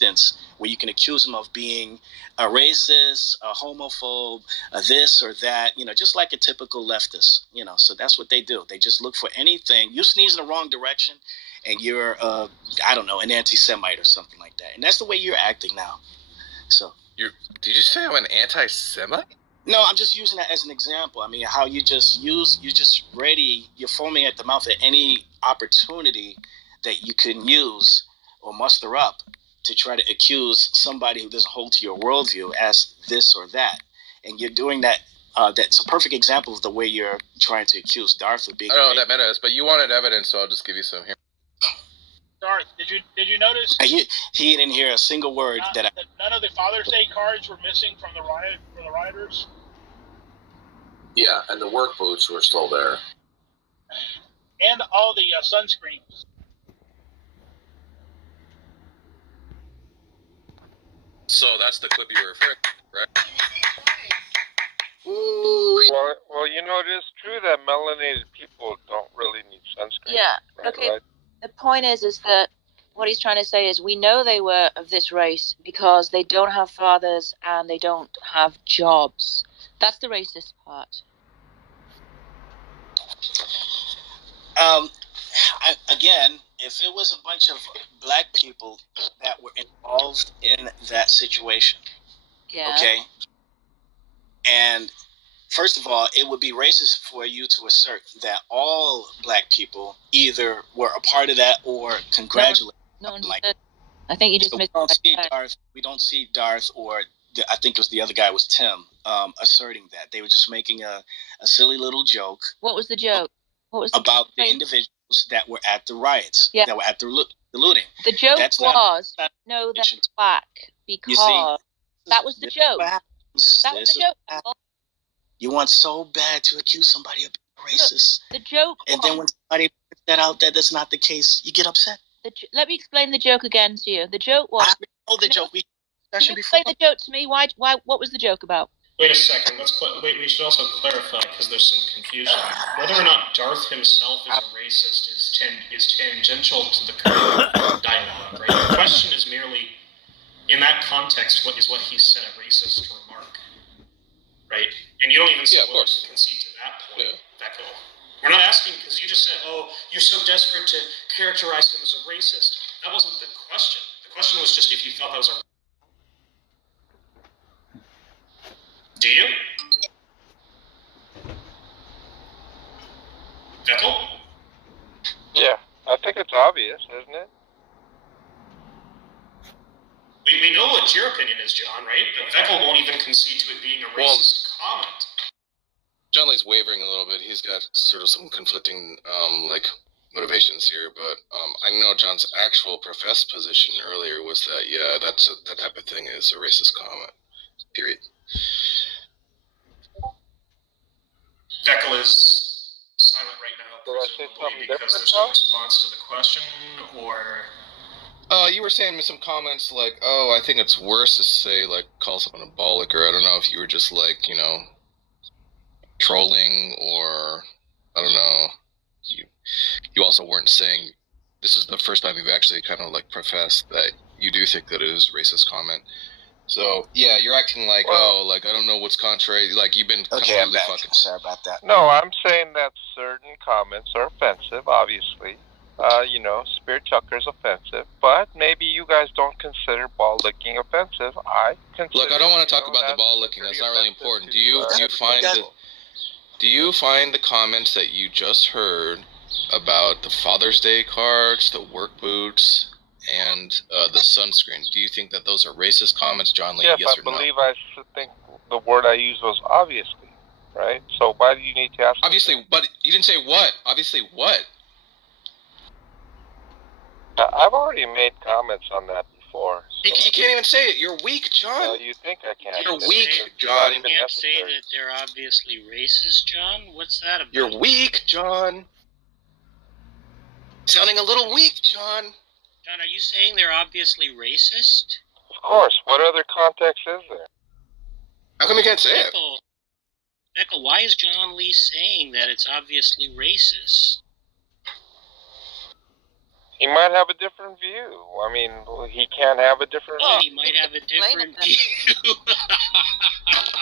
instance where you can accuse him of being a racist, a homophobe, a this or that, just like a typical leftist, So that's what they do. They just look for anything. You sneeze in the wrong direction and you're, I don't know, an anti-Semite or something like that. And that's the way you're acting now. So. Did you say I'm an anti-Semite? No, I'm just using that as an example. I mean, how you're foaming at the mouth at any opportunity that you can use or muster up to try to accuse somebody who doesn't hold to your worldview as this or that. And you're doing that. That's a perfect example of the way you're trying to accuse Darth of being. I don't know what that meant, but you wanted evidence, so I'll just give you some here. Darth, did you notice? He didn't hear a single word none of the Father's Day cards were missing from the rioters. Yeah, and the work boots were still there. And all the sunscreens. So that's the clip you were referring to, right? Well, it is true that melanated people don't really need sunscreen. Yeah, right, okay. Right? The point is that what he's trying to say is we know they were of this race because they don't have fathers and they don't have jobs. That's the racist part. Again, if it was a bunch of black people that were involved in that situation, okay, and first of all, it would be racist for you to assert that all black people either were a part of that or congratulate. No, I think you just missed. We don't see Darth, or I think it was the other guy was Tim, asserting that. They were just making a silly little joke. What was the joke? About the individuals that were at the riots, that were at the looting. The joke that's black because that was the joke. That was the joke. You want so bad to accuse somebody of being racist. Look, the joke and then when somebody puts that out that that's not the case, you get upset. Let me explain the joke again to you. The joke was... I know the joke. Can you explain the joke to me? Why? What was the joke about? Wait a second. We should also clarify, because there's some confusion. Whether or not Darth himself is a racist is tangential to the current dialogue, right? The question is merely, in that context, what he said a racist remark, right? And you don't even concede to that point, Beckel. We're not asking, because you just said, oh, you're so desperate to characterize him as a racist. That wasn't the question. The question was just if you felt that was a... Do you? Beckel? Yeah, I think it's obvious, isn't it? We know what your opinion is, John, right? But Beckel won't even concede to it being a racist comment. John Lee's wavering a little bit. He's got sort of some conflicting, motivations here. But I know John's actual professed position earlier was that, that type of thing is a racist comment. Period. Beckel is silent right now, presumably because there's no response to the question, or... You were saying some comments like, oh, I think it's worse to say, call someone a bollock, or I don't know if you were just, trolling, or, I don't know, you also weren't saying, this is the first time you've actually kind of, professed that you do think that it is a racist comment. So, yeah, you're acting like, I don't know what's contrary, you've been completely fucking... Sorry about that. No, I'm saying that certain comments are offensive, obviously. Spirit chucker's offensive, but maybe you guys don't consider ball licking offensive. I consider... Look, I don't want to talk about the ball licking, that's not really important. Do you find the comments that you just heard about the Father's Day cards, the work boots, and the sunscreen, do you think that those are racist comments, John Lee? Yes, I believe I think the word I used was obviously, right? So why do you need to ask? Obviously, but you didn't say what. Obviously, what? I've already made comments on that before. So. You can't even say it. You're weak, John. No, you think I can't. You're weak, John. You can't say that they're obviously racist, John? What's that about? You're weak, John. Sounding a little weak, John. John, are you saying they're obviously racist? Of course. What other context is there? How come you can't say it? Beckel, why is John Lee saying that it's obviously racist? He might have a different view. I mean, he can't have a different Well, view. he might have a different view.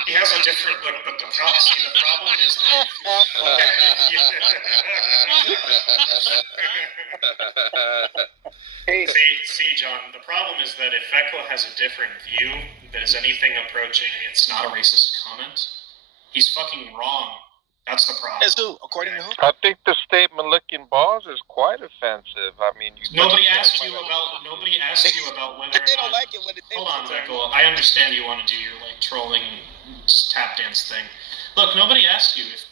He has a different look, but the problem is that see, John, the problem is that if Veckel has a different view that is anything approaching, it's not a racist comment, he's fucking wrong. That's the problem. As who? According to who? I think the statement "licking balls" is quite offensive. I mean, nobody asked you about whether they don't like it when it. Hold on, Veckel. I understand you want to do your trolling tap dance thing. Look, nobody asked you if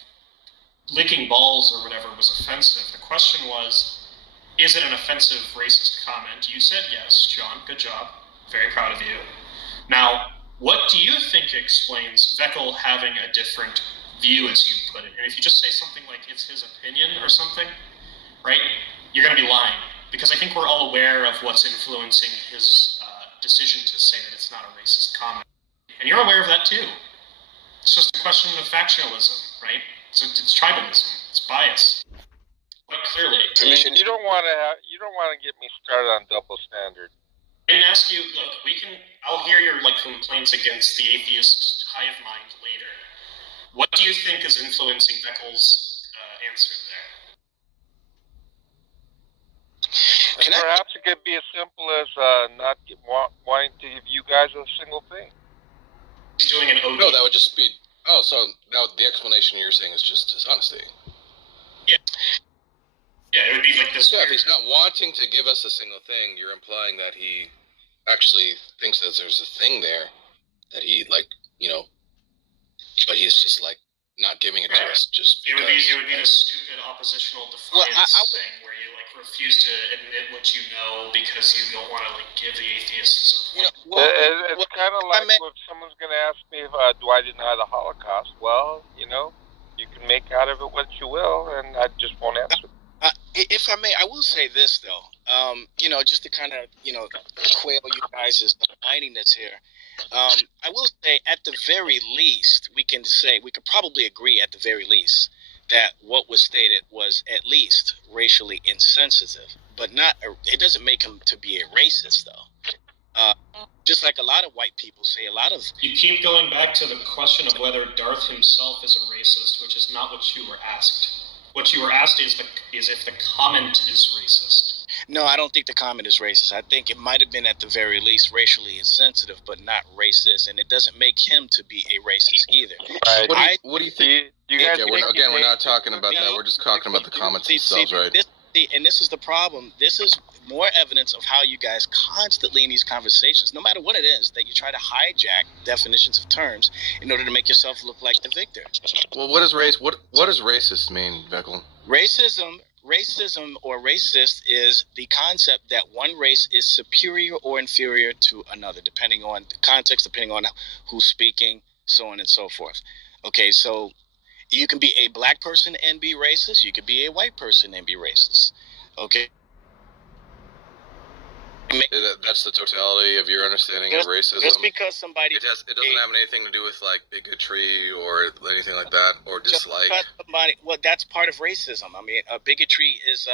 licking balls or whatever was offensive. The question was, is it an offensive racist comment? You said yes, John. Good job. Very proud of you. Now, what do you think explains Veckel having a different view, as you put it? And if you just say something like it's his opinion or something, right, you're going to be lying. Because I think we're all aware of what's influencing his decision to say that it's not a racist comment. And you're aware of that too. It's just a question of factionalism, right? So it's tribalism. It's bias. Quite clearly. You don't want to get me started on double standard. I didn't ask you. Look, I'll hear your complaints against the atheist hive mind later. What do you think is influencing Veckel's answer there? Perhaps it could be as simple as not wanting to give you guys a single thing. He's doing an OD. No, that would just be... Oh, so now the explanation you're saying is just dishonesty. Yeah. Yeah, it would be like this. Yeah, if he's not wanting to give us a single thing, you're implying that he actually thinks that there's a thing there that he, but he's just, not giving it to us just because... It would be the stupid oppositional defiance thing where you, refuse to admit what you know because you don't want to, give the atheists support. It's kind of like if someone's going to ask me if do I deny the Holocaust. Well, you can make out of it what you will, and I just won't answer. If I may, I will say this, though. Just to kind of, quail you guys' mindiness here. I will say, at the very least, we could probably agree at the very least that what was stated was at least racially insensitive, but it doesn't make him to be a racist, though. Just like a lot of white people say, You keep going back to the question of whether Darth himself is a racist, which is not what you were asked. What you were asked is if the comment is racist. No, I don't think the comment is racist. I think it might have been at the very least racially insensitive, but not racist, and it doesn't make him to be a racist either. What do you think? We're not talking about that. We're just talking about the comments themselves, right? And this is the problem. This is more evidence of how you guys constantly in these conversations, no matter what it is, that you try to hijack definitions of terms in order to make yourself look like the victor. Well, what does racist mean, Veckel? Racism or racist is the concept that one race is superior or inferior to another, depending on the context, depending on who's speaking, so on and so forth. Okay, so you can be a black person and be racist. You can be a white person and be racist. Okay. That's the totality of your understanding of racism. Just because somebody... It doesn't have anything to do with, bigotry or anything like that, or dislike. That's part of racism. I mean, bigotry is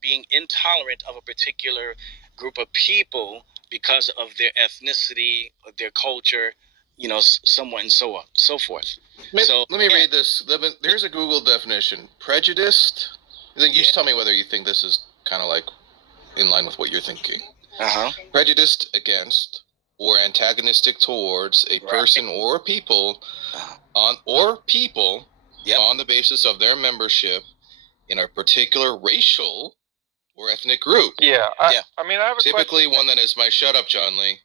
being intolerant of a particular group of people because of their ethnicity, their culture, so on and so forth. Let me read this. There's a Google definition. Prejudiced. You just tell me whether you think this is kind of in line with what you're thinking. Prejudiced against or antagonistic towards a person or people on the basis of their membership in a particular racial or ethnic group. I mean, I have a typically one that is shut up, John Lee.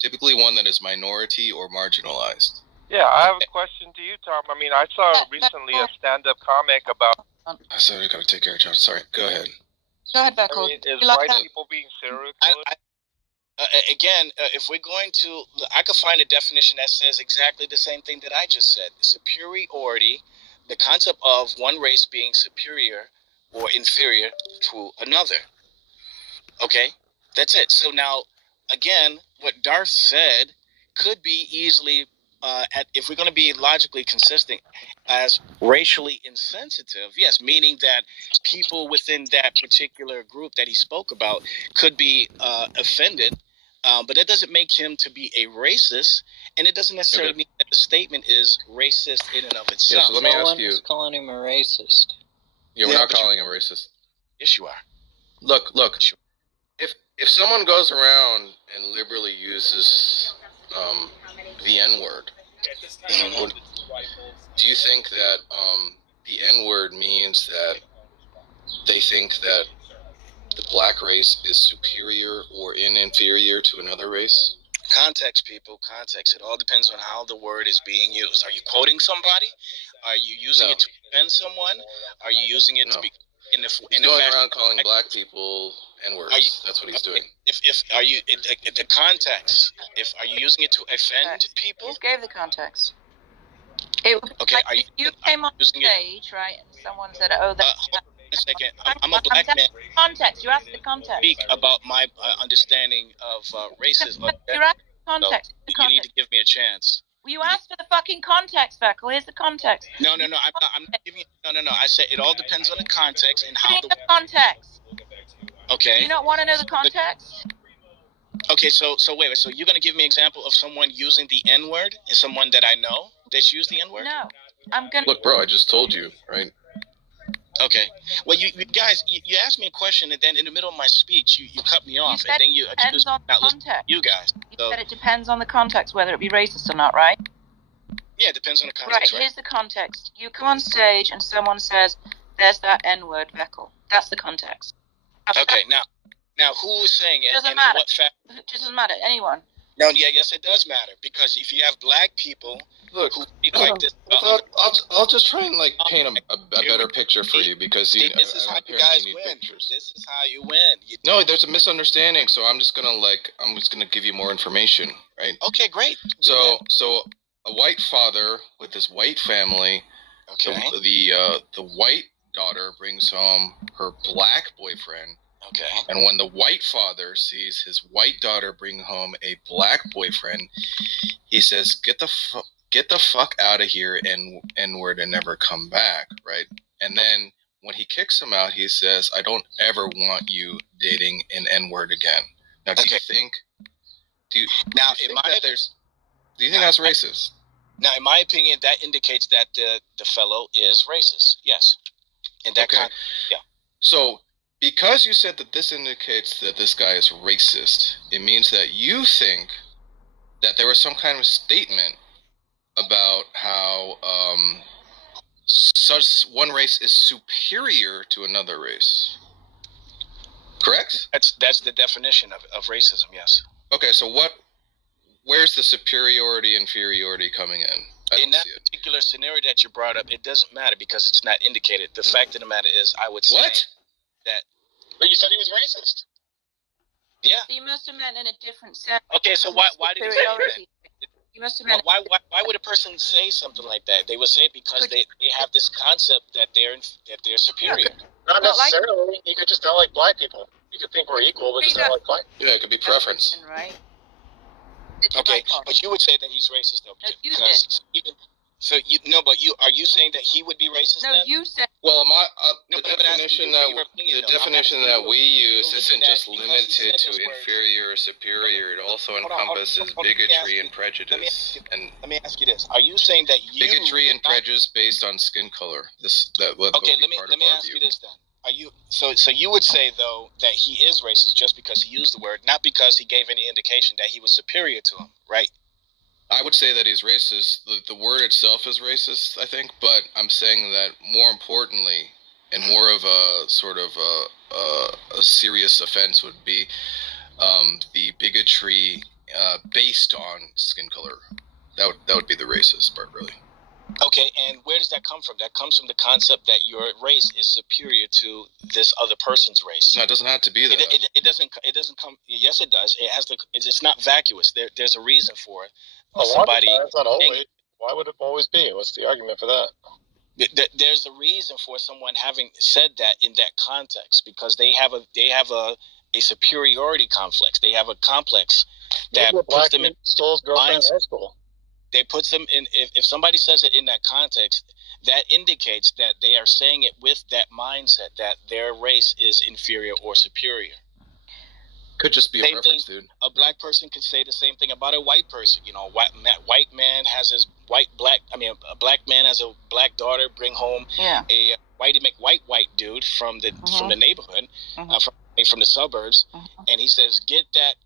Typically one that is minority or marginalized. Yeah, I have a question to you, Tom. I mean, I saw recently a stand-up comic about... I said I gotta take care of John. Sorry, go ahead. Go ahead, Beckel. I mean, is white people being serial killers? Again, if we're going to... I could find a definition that says exactly the same thing that I just said. Superiority, the concept of one race being superior or inferior to another. Okay? That's it. So now, again, what Darth said could be easily if we're going to be logically consistent, as racially insensitive, yes, meaning that people within that particular group that he spoke about could be offended, but that doesn't make him to be a racist, and it doesn't necessarily mean that the statement is racist in and of itself. Yeah, so let me ask you. No one is calling him a racist. Yeah, we're not calling him racist. Yes, you are. Look. If someone goes around and liberally uses the N-word, do you think that the N-word means that they think that the black race is superior or inferior to another race? Context, people, context. It all depends on how the word is being used. Are you quoting somebody? Are you using it to offend someone? Are you using it to be he's going around calling black people N-words? That's what he's doing. If are you the context? Are you using it to offend people? Just gave the context. It would okay. like if you came on stage, right, and someone said, "Oh, that's." Hold on a second. I'm a black man. Context. You asked the context. Speak about my understanding of racism. You asked the context. So you need to give me a chance. Well, you asked for the fucking context, Feckle. Here's the context. No. I'm not giving you. No. I said it all depends on the context and how the context. Okay. Do you not want to know the context? Okay, so wait. So you're gonna give me an example of someone using the N-word? Is someone that I know that's used the N-word? No, I'm gonna. Look, bro, I just told you, right? Okay. Well, you guys, you asked me a question, and then in the middle of my speech, you cut me off, and then you accused me of not listening to you guys. You said it depends on the context whether it be racist or not, right? Yeah, it depends on the context. Right. Here's the context. You come on stage and someone says, "There's that N-word, Feckle." That's the context. Okay. Now, who is saying it? Doesn't and matter. What fact? It doesn't matter. Anyone. No, yes, it does matter, because if you have black people who speak like this, I'll just try and paint a better picture for you, because this is how you guys win. Pictures. This is how you win. No, there's a misunderstanding, so I'm just gonna give you more information, right? Okay, great. So a white father with his white family. Okay. The white daughter brings home her black boyfriend. Okay. And when the white father sees his white daughter bring home a black boyfriend, he says, "Get the fuck out of here and N-word and never come back," right? And then when he kicks him out, he says, "I don't ever want you dating an N-word again." Now, do you think that's racist? Now, in my opinion, that indicates that the fellow is racist. Yes. In that yeah. So, because you said that this indicates that this guy is racist, it means that you think that there was some kind of statement about how such one race is superior to another race. Correct? That's the definition of racism, yes. Okay, so where's the superiority, inferiority coming in? In that particular scenario that you brought up, it doesn't matter because it's not indicated. The fact of the matter is, I would say that. But you said he was racist. Yeah. You must have meant in a different sense. Okay, so why did he say that? You must have meant. Why would a person say something like that? They would say it because they have this concept that they're superior. Not necessarily. You could just not like black people. You could think we're equal, but just not like black. Yeah, it could be preference. Right. Okay, but you would say that he's racist though, because are you saying that he would be racist? No, then? you said. Well, the definition that we use isn't just limited to inferior or superior. It also encompasses bigotry and prejudice. Let me ask you this: are you saying that bigotry and prejudice based on skin color? Okay, let me ask you this then. Are you so you would say though that he is racist just because he used the word, not because he gave any indication that he was superior to him, right? I would say that he's racist. The word itself is racist, I think, but I'm saying that more importantly, and more of a sort of a serious offense would be the bigotry based on skin color. That would be the racist part, really. Okay, and where does that come from? That comes from the concept that your race is superior to this other person's race. No, it doesn't have to be that. It doesn't come. Yes, it does. It has it's not vacuous. There's a reason for it. Somebody. That's not always. Why would it always be? What's the argument for that? There's a reason for someone having said that in that context, because they have a superiority complex. They have a complex that puts them in stole his girlfriend in high school. They put them in. If somebody says it in that context, that indicates that they are saying it with that mindset that their race is inferior or superior. Could just be a preference, dude. A black person could say the same thing about a white person. You know, white man has his a black man has a black daughter, bring home a white dude from the neighborhood, from the suburbs, and he says, get that,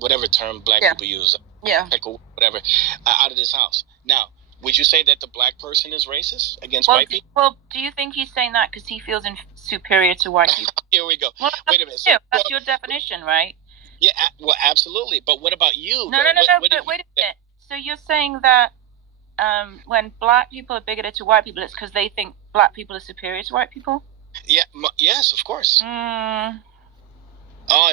whatever term black people use, whatever, out of this house. Now, would you say that the black person is racist against white people? Well, do you think he's saying that because he feels superior to white people? Here we go. Well, wait a minute. So, that's your definition, right? Yeah, well, absolutely. But what about you? No. But wait a minute. So you're saying that when black people are bigoted to white people, it's because they think black people are superior to white people? Yeah. Yes, of course. Oh,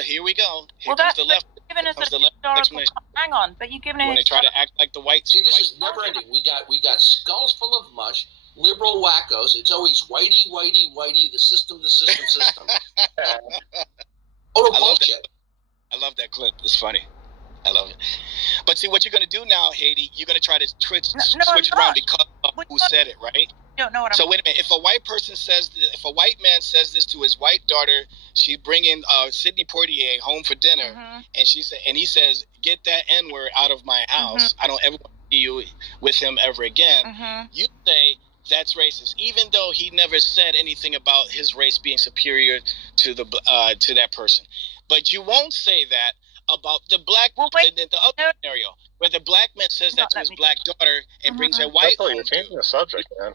here we go. Here comes the left. Giving us a historical. Hang on, but you're giving when they try to act like the white. See, this is never ending. We got skulls full of mush, liberal wackos. It's always whitey. The system. Bullshit. I love that clip. It's funny. I love it. But see, what you're going to do now, Haiti, you're going to try to switch it around because of who said it, right? Don't know what so wait a minute. If a white man says this to his white daughter, she's bringing Sidney Poitier home for dinner, and he says, "Get that N-word out of my house. I don't ever want to see you with him ever again." You say that's racist, even though he never said anything about his race being superior to that person. But you won't say that about the black. The other scenario where the black man says that to his black daughter and brings a white. That's you're changing the subject, man.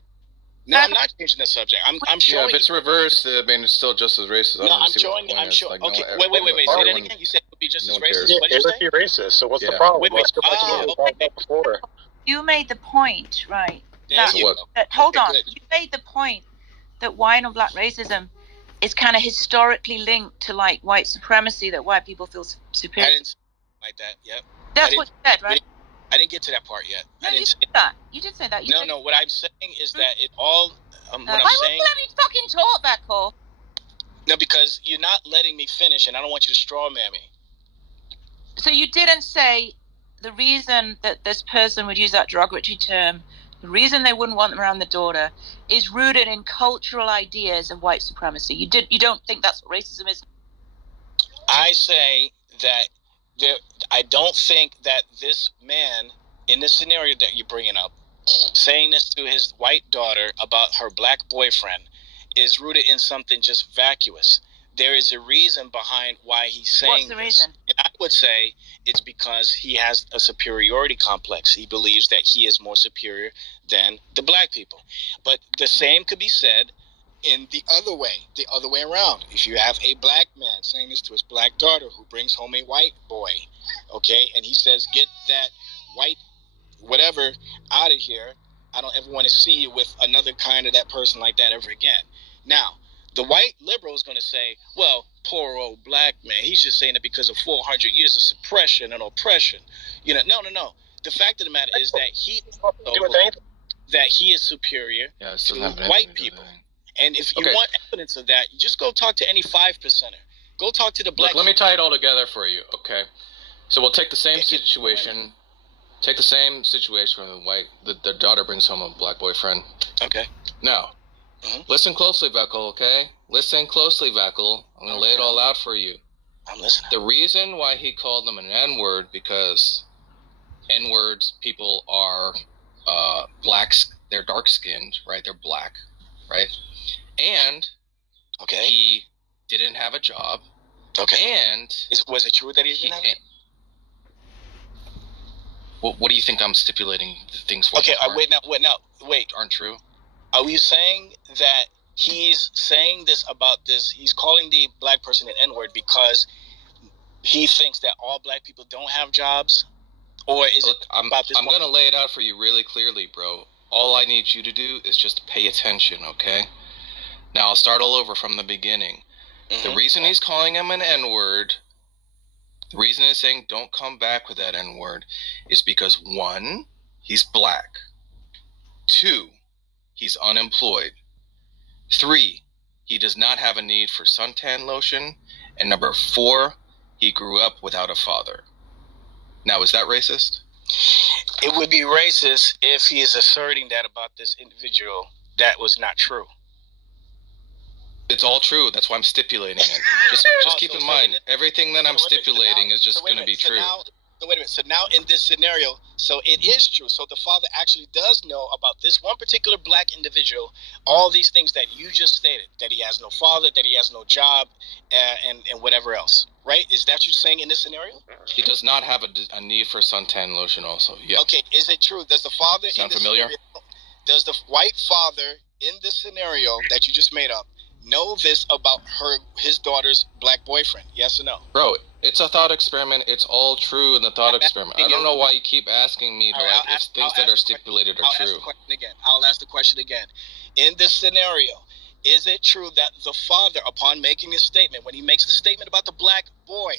No, I'm not changing the subject. I'm showing. Yeah, if it's reversed, I mean, it's still just as racist. I'm showing. Okay, wait. Say that again. You said it would be just as racist. Yeah, it would be racist. So what's the problem? Let's go back to what we talked about before. You made the point, right? Hold on. You made the point that white and black racism is kind of historically linked to like white supremacy, that white people feel superior. I didn't say like that. Yep. That's what you said, right? I didn't get to that part yet. No, you said that. You did say that. No. What I'm saying is that it all. Why won't you let me fucking talk, that call? No, because you're not letting me finish, and I don't want you to straw man me. So you didn't say the reason that this person would use that derogatory term, the reason they wouldn't want them around the daughter, is rooted in cultural ideas of white supremacy. You don't think that's what racism is? I say that I don't think that this man, in this scenario that you're bringing up, saying this to his white daughter about her black boyfriend, is rooted in something just vacuous. There is a reason behind why he's saying this. What's the reason? And I would say it's because he has a superiority complex. He believes that he is more superior than the black people. But the same could be said in the other way around. If you have a black man saying this to his black daughter who brings home a white boy, okay, and he says, "Get that white whatever out of here. I don't ever want to see you with another kind of that person like that ever again." Now, the white liberal is going to say, "Well, poor old black man, he's just saying it because of 400 years of suppression and oppression." No. The fact of the matter is that he is superior to white people. And if you want evidence of that, you just go talk to any 5%er. Go talk to the black. Look, let me tie it all together for you, okay? So we'll take the same situation. Take the same situation where the daughter brings home a black boyfriend. Okay. Now, listen closely, Veckel, okay? Listen closely, Veckel. I'm going to lay it all out for you. I'm listening. The reason why he called them an N-word, because N-words, people are they're dark-skinned, right? They're black, right? And he didn't have a job. Okay. And was it true that he didn't have it? What do you think I'm stipulating the things for? Okay, wait. Aren't true? Are we saying that he's saying this about this? He's calling the black person an N-word because he thinks that all black people don't have jobs? Or is it about this? I'm going to lay it out for you really clearly, bro. All I need you to do is just pay attention, okay? Now, I'll start all over from the beginning. The reason he's calling him an N-word, the reason he's saying don't come back with that N-word, is because 1, he's black. 2, he's unemployed. 3, he does not have a need for suntan lotion. And number 4, he grew up without a father. Now, is that racist? It would be racist if he is asserting that about this individual that was not true. It's all true. That's why I'm stipulating it. Just keep in mind, everything that I'm stipulating is just going to be true. So wait a minute. So now in this scenario, so it is true. So the father actually does know about this one particular black individual, all these things that you just stated, that he has no father, that he has no job, and whatever else, right? Is that what you're saying in this scenario? He does not have a need for suntan lotion also, yeah. Okay, is it true? Does the father Sound familiar? Scenario, does the white father in this scenario that you just made up know this about his daughter's black boyfriend? Yes or no? Bro, it's a thought experiment. It's all true in the thought experiment. I don't know why you keep asking me if things that are stipulated are true. I'll ask the question again. In this scenario, is it true that the father, upon making this statement, when he makes the statement about the black boy,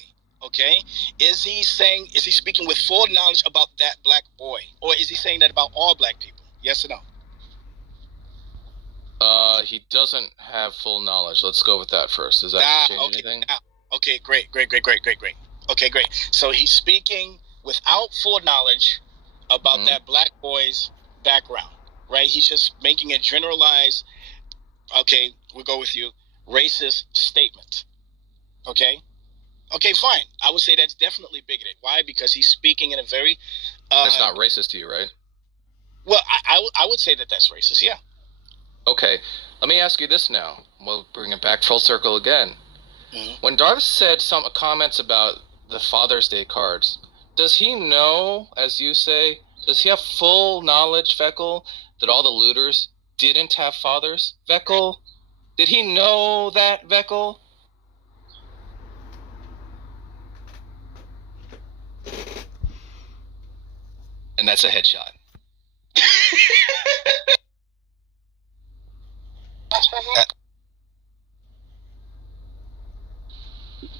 okay, is he speaking with full knowledge about that black boy? Or is he saying that about all black people? Yes or no? He doesn't have full knowledge. Let's go with that first. Does that change anything? Okay, great. Okay, great. So he's speaking without full knowledge about that black boy's background, right? He's just making a generalized, okay, we'll go with you, racist statement. Okay, fine. I would say that's definitely bigoted. Why? Because he's speaking in a very... That's not racist to you, right? Well, I would say that that's racist, yeah. Okay, let me ask you this now. We'll bring it back full circle again. When Darth said some comments about the Father's Day cards, does he know, as you say, does he have full knowledge, Veckel, that all the looters didn't have fathers? Veckel? Did he know that, Veckel? And that's a headshot.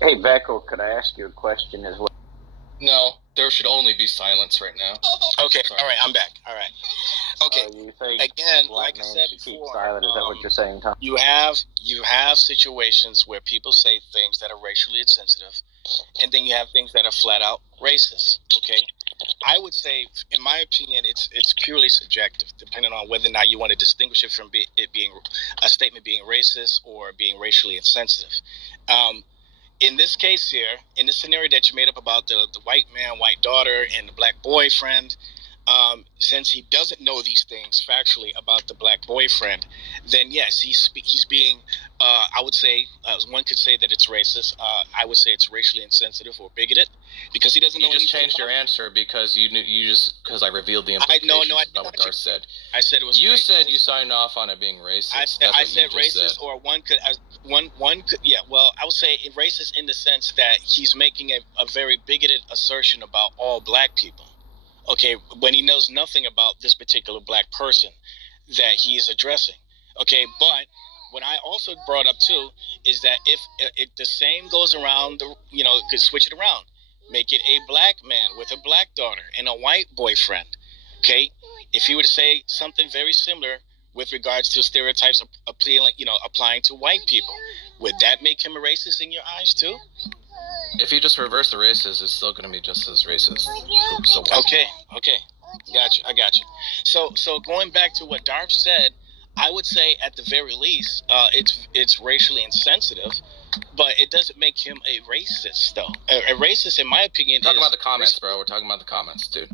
Hey, Beckel, could I ask you a question as well? No, there should only be silence right now. Okay, all right, I'm back. All right. Okay, you think again, like I said before, silent? Is that what you're saying, Tom? You have situations where people say things that are racially insensitive, and then you have things that are flat out racist. Okay, I would say, in my opinion, it's purely subjective, depending on whether or not you want to distinguish it from it being a statement being racist or being racially insensitive. In this case here, in this scenario that you made up about the white man, white daughter, and the black boyfriend, since he doesn't know these things factually about the black boyfriend, then yes, he's being, I would say, one could say that it's racist. I would say it's racially insensitive or bigoted because he doesn't know. You just changed your answer because because I revealed the implications about what Darth said. I said it was. You racist. Said you signed off on it being racist. I said racist, or one could. One could, yeah. Well, I would say racist in the sense that he's making a very bigoted assertion about all black people. Okay, when he knows nothing about this particular black person that he is addressing. Okay, but what I also brought up too is that if the same goes around, could switch it around, make it a black man with a black daughter and a white boyfriend. Okay, if he were to say something very similar with regards to stereotypes applying to white people, would that make him a racist in your eyes too? If you just reverse the races, it's still going to be just as racist. So okay, I got you. So going back to what Darth said, I would say at the very least, it's racially insensitive, but it doesn't make him a racist though. A racist, in my opinion, talking about the comments, bro. We're talking about the comments, dude.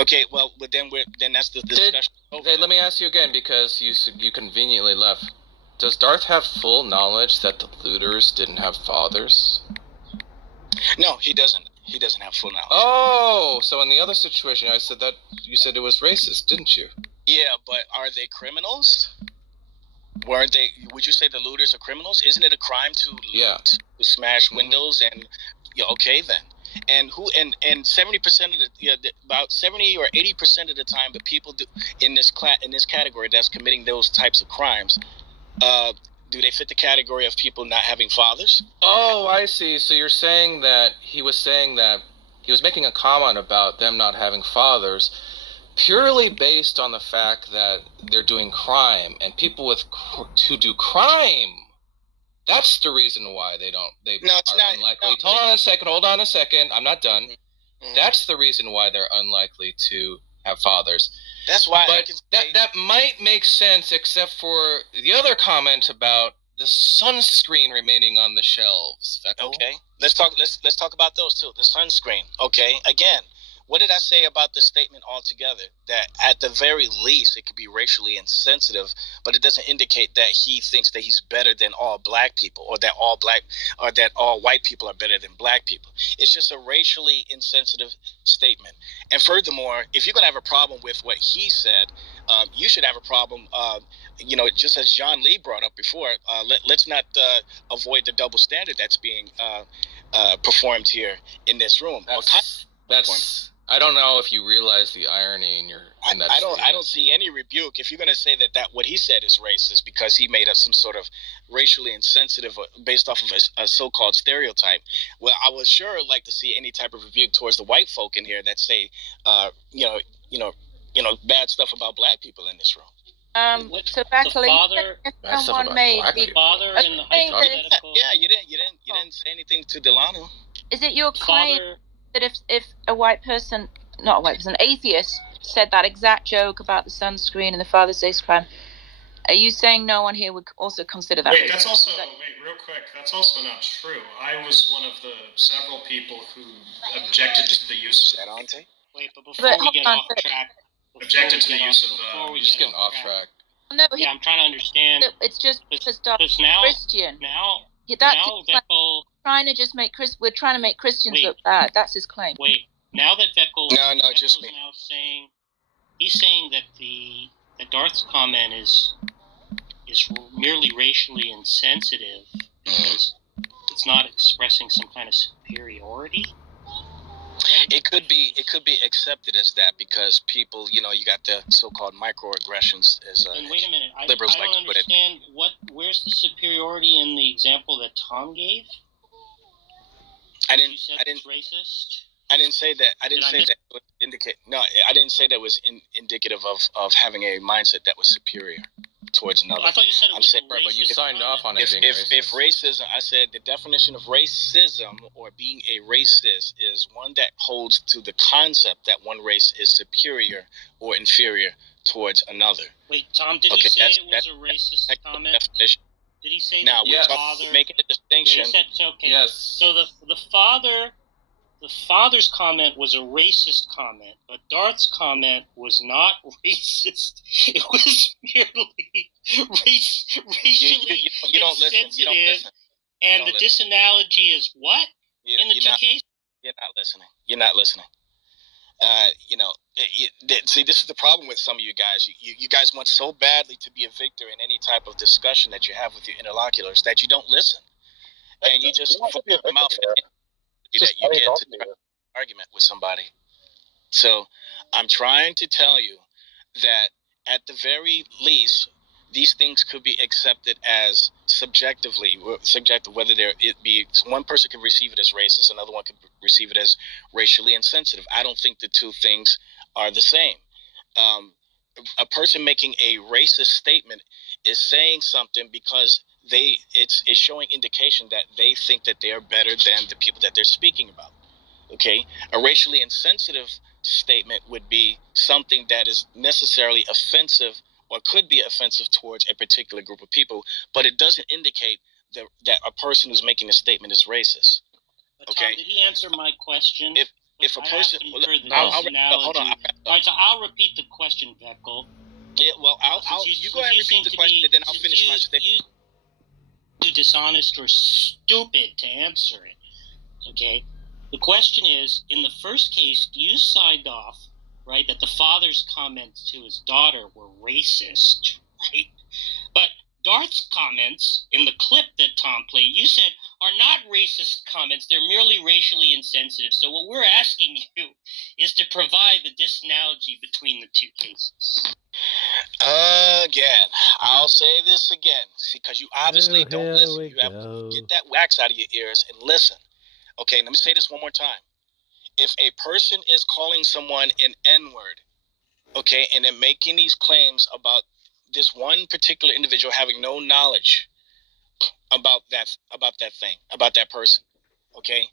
Okay, well, but then that's the discussion. Okay, let me ask you again because you conveniently left. Does Darth have full knowledge that the looters didn't have fathers? No, he doesn't. He doesn't have full knowledge. Oh, so in the other situation, I said that you said it was racist, didn't you? Yeah, but are they criminals? Weren't they? Would you say the looters are criminals? Isn't it a crime to loot, to smash windows, and okay then? And 70% of about 70 or 80% of the time, the people in this category that's committing those types of crimes, do they fit the category of people not having fathers? Oh, I see. So you're saying that he was making a comment about them not having fathers purely based on the fact that they're doing crime, and people who do crime, that's the reason why they are unlikely. Hold on a second. I'm not done. That's the reason why they're unlikely to have fathers. That's why. But that might make sense, except for the other comment about the sunscreen remaining on the shelves. Okay, let's talk about those too. The sunscreen. Okay, again, what did I say about the statement altogether? That at the very least it could be racially insensitive, but it doesn't indicate that he thinks that he's better than all black people, or that all white people are better than black people. It's just a racially insensitive statement. And furthermore, if you're gonna have a problem with what he said, you should have a problem. Just as John Lee brought up before, let's not avoid the double standard that's being performed here in this room. That's I don't know if you realize the irony in that. I don't see any rebuke if you're going to say that what he said is racist because he made up some sort of racially insensitive based off of a so-called stereotype. Well, I would sure like to see any type of rebuke towards the white folk in here that say, bad stuff about black people in this room. So Beckley, someone made the father in the hypothetical. Yeah, you didn't say anything to Delano. Is it your claim that if a white person, not a white person, atheist, said that exact joke about the sunscreen and the Father's Day crime, are you saying no one here would also consider that? Wait, real quick, that's also not true. I was one of the several people who objected to the use of that. Wait, but before we get off track. Objected to the use of just getting off track. No, yeah, I'm trying to understand. It's just because now, Christian. Now Veckel trying to just make we're trying to make Christians look bad. That's his claim. Wait, now that Veckel just me. Now he's saying that the Darth's comment is merely racially insensitive because it's not expressing some kind of superiority. It could be accepted as that because people, you got the so-called microaggressions as and wait a minute, liberals I don't understand where's the superiority in the example that Tom gave? I didn't it's racist. I didn't say that. I didn't say that would indicate. No, I didn't say that was indicative of having a mindset that was superior towards another. I thought you said it was racist. But you signed off on it. If racism, I said the definition of racism or being a racist is one that holds to the concept that one race is superior or inferior towards another. Wait, Tom, did he say it was a racist comment? Definition. Did he say now, that the father making a distinction? Yeah, okay. Yes. So the father's comment was a racist comment, but Darth's comment was not racist. It was merely racially you don't listen. You don't listen. And the disanalogy is what in the two cases? You're not listening. See, this is the problem with some of you guys. You guys want so badly to be a victor in any type of discussion that you have with your interlocutors that you don't listen, and you just put your mouth that you get to an argument with somebody. So I'm trying to tell you that at the very least, these things could be accepted as subjective, whether one person could receive it as racist, another one could receive it as racially insensitive. I don't think the two things are the same. A person making a racist statement is saying something because it's showing indication that they think that they are better than the people that they're speaking about. Okay, a racially insensitive statement would be something that is necessarily offensive or could be offensive towards a particular group of people, but it doesn't indicate that a person who's making a statement is racist. Okay. Tom, did he answer my question? If a person, I'll repeat the question, Veckel. Yeah, well, you go ahead and repeat the question, and then I'll finish my statement. Too dishonest or stupid to answer it. Okay. The question is, in the first case, you signed off, right, that the father's comments to his daughter were racist, right? But Darth's comments in the clip that Tom played, you said, are not racist comments. They're merely racially insensitive. So what we're asking you is to provide the disanalogy between the two cases. Again, I'll say this again, because you obviously don't listen. You have to get that wax out of your ears and listen. Okay, let me say this one more time. If a person is calling someone an N-word, okay, and they're making these claims about this one particular individual having no knowledge about that person, okay,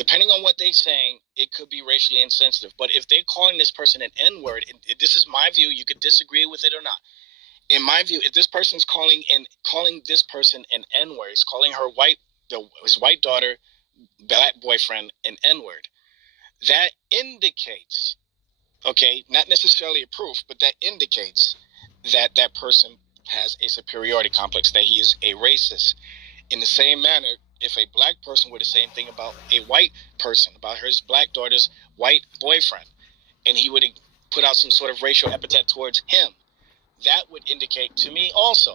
depending on what they're saying, it could be racially insensitive. But if they're calling this person an N-word, and this is my view, you could disagree with it or not. In my view, if this person's calling this person an N-word, is calling her his white daughter, black boyfriend, an N-word, that indicates, okay, not necessarily a proof, but that indicates that that person has a superiority complex, that he is a racist. In the same manner, if a black person were to say anything about a white person, about his black daughter's white boyfriend, and he would put out some sort of racial epithet towards him, that would indicate to me also